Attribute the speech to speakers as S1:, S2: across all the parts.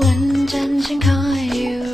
S1: วันจันทร์ฉันคอยอยู่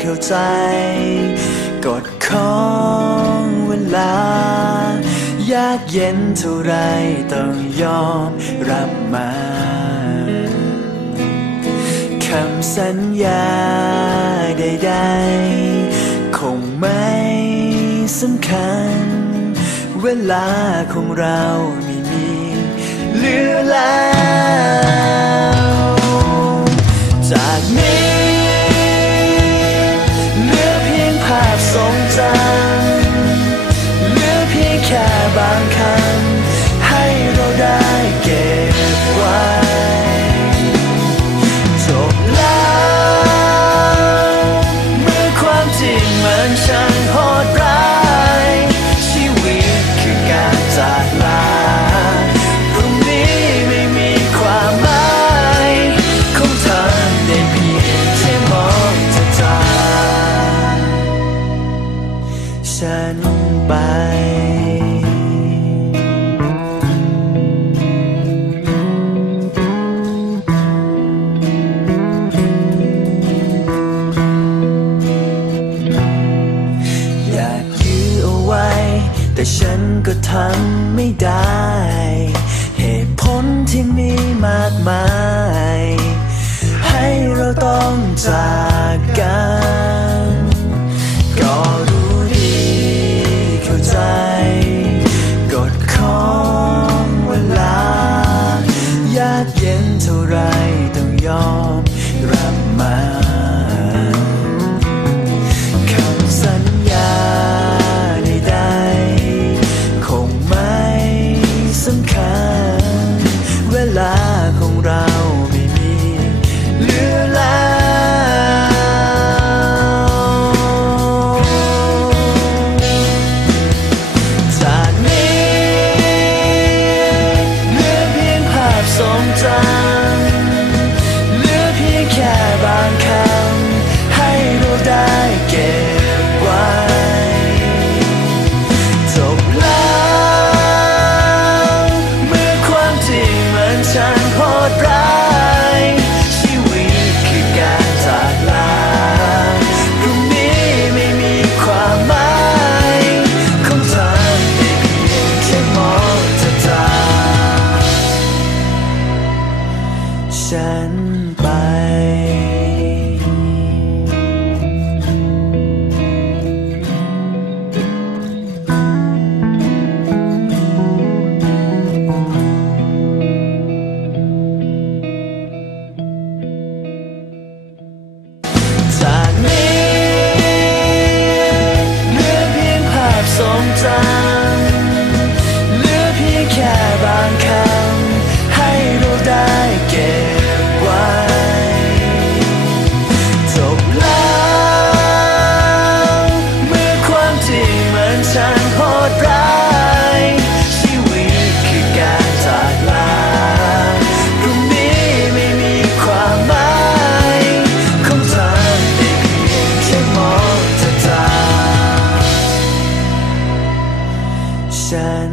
S2: เข้าใจ กฎของเวลา ยากเย็นเท่าไรต้องยอมรับมาคำสัญญาใดๆ คงไม่สำคัญ เวลาของเราไม่มีเหลือแล้ว อยากยื้เอาไว้ แต่ฉันก็ทำไม่ได้ เหตุผลที่มีมากมาย ให้เราต้องจาก ฉัน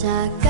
S1: Jaga